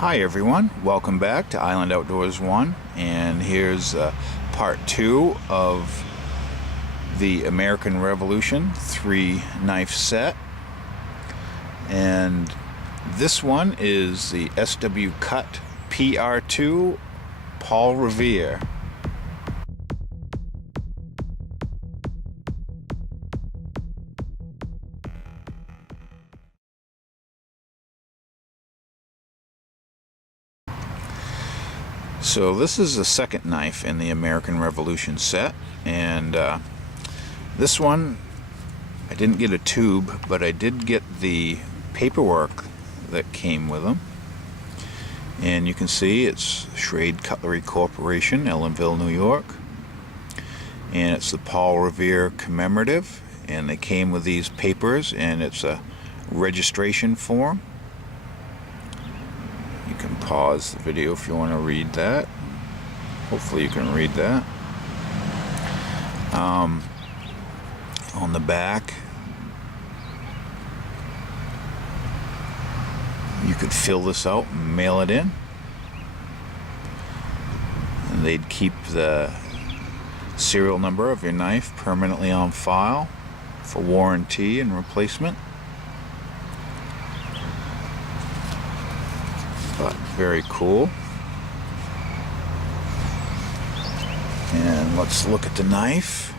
Hi everyone, welcome back to Island Outdoors 1, and here's part 2 of the American Revolution 3 knife set. And this one is the SW Cut PR2 Paul Revere. So this is the second knife in the American Revolution set, and this one I didn't get a tube, but I did get the paperwork that came with them. And you can see it's SCHRADE Cutlery Corporation, Ellenville, New York, and it's the Paul Revere commemorative, and they came with these papers, and it's a registration form. You can pause the video if you want to read that. Hopefully you can read that. On the back, you could fill this out and mail it in. And they'd keep the serial number of your knife permanently on file for warranty and replacement. But very cool. And let's look at the knife.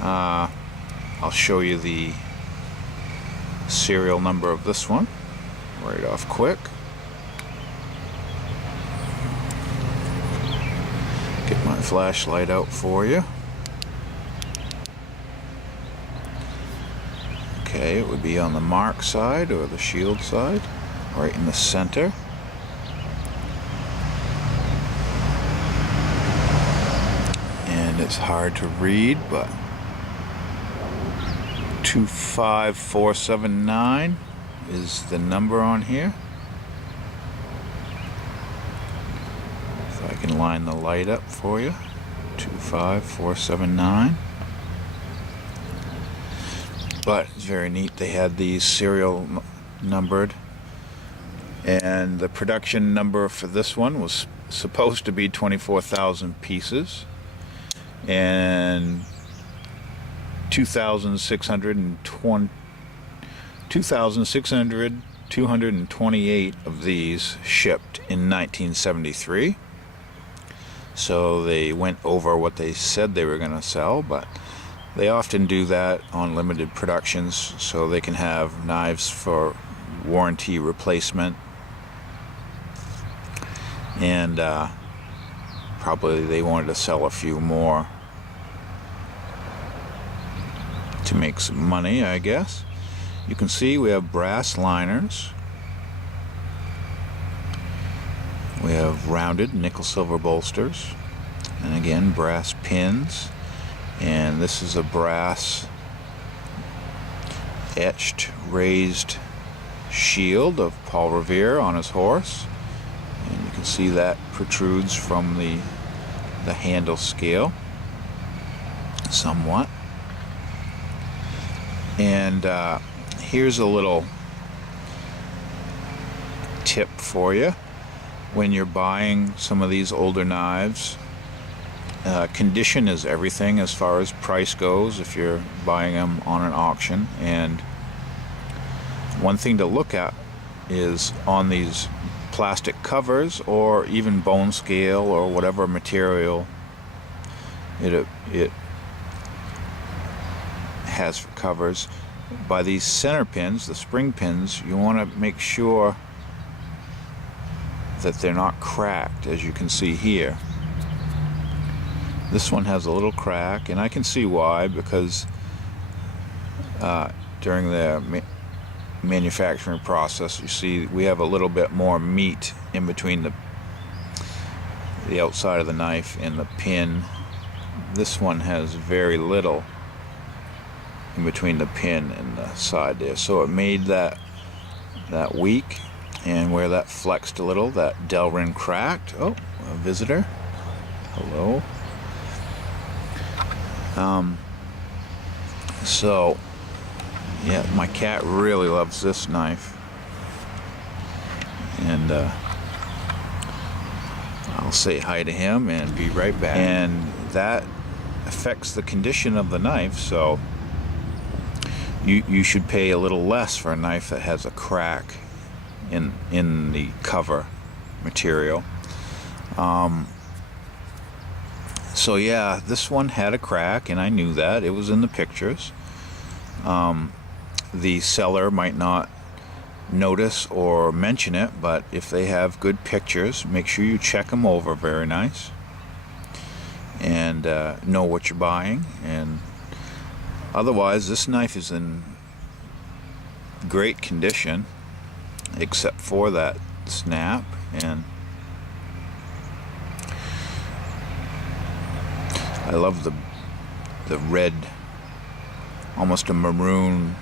I'll show you the serial number of this one right off quick. Get my flashlight out for you. Okay, it would be on the mark side or the shield side, right in the center. And it's hard to read, but 25479 is the number on here. If I can line the light up for you, 25479. But it's very neat. They had these serial numbered, and the production number for this one was supposed to be 24,000 pieces, and 2,628 of these shipped in 1973. So they went over what they said they were going to sell, but they often do that on limited productions so they can have knives for warranty replacement. And probably they wanted to sell a few more to make some money, I guess. You can see we have brass liners. We have rounded nickel silver bolsters, and again brass pins. And this is a brass etched raised shield of Paul Revere on his horse, and you can see that protrudes from the handle scale somewhat. And here's a little tip for you. When you're buying some of these older knives, condition is everything as far as price goes if you're buying them on an auction. And one thing to look at is on these plastic covers, or even bone scale or whatever material it has for covers, by these center pins, the spring pins, you want to make sure that they're not cracked, as you can see here. This one has a little crack, and I can see why, because during the manufacturing process, you see we have a little bit more meat in between the outside of the knife and the pin. This one has very little in between the pin and the side there, so it made that weak. And where that flexed a little, that Delrin cracked. Oh, a visitor. Hello. So yeah, my cat really loves this knife, and I'll say hi to him and be right back. And that affects the condition of the knife, so you should pay a little less for a knife that has a crack in the cover material. So yeah, this one had a crack, and I knew that. It was in the pictures. The seller might not notice or mention it, but if they have good pictures, make sure you check them over very nice and know what you're buying. And otherwise, this knife is in great condition except for that snap. And I love the red, almost a maroon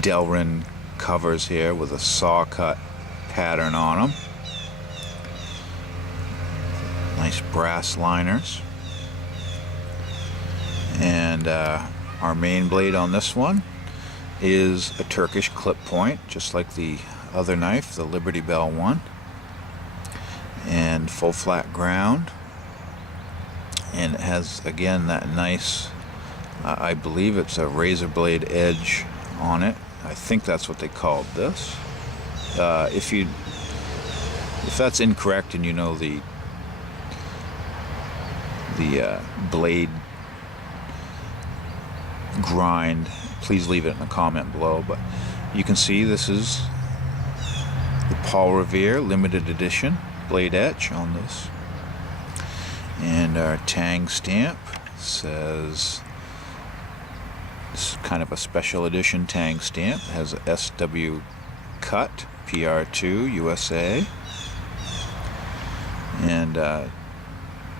Delrin covers here with a saw cut pattern on them. Nice brass liners. And our main blade on this one is a Turkish clip point, just like the other knife, the Liberty Bell one. And full flat ground. And it has, again, that nice, I believe it's a razor blade edge on it. I think that's what they called this. If that's incorrect and you know the blade grind, please leave it in the comment below. But you can see this is the Paul Revere limited edition blade etch on this. And our tang stamp says, this is kind of a special edition tang stamp. It has a SW cut, PR2 USA. And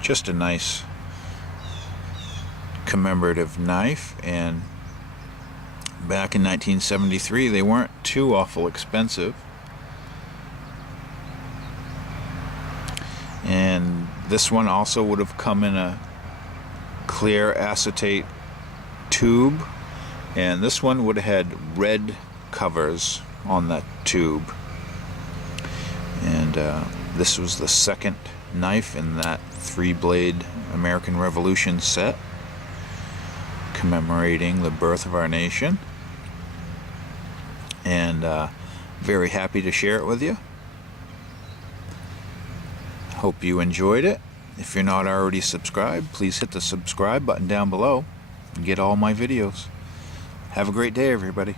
just a nice commemorative knife. And back in 1973 they weren't too awful expensive. And this one also would have come in a clear acetate tube, and this one would have had red covers on that tube. And this was the second knife in that 3-blade American Revolution set, commemorating the birth of our nation. And very happy to share it with you. Hope you enjoyed it. If you're not already subscribed, please hit the subscribe button down below and get all my videos. Have a great day, everybody.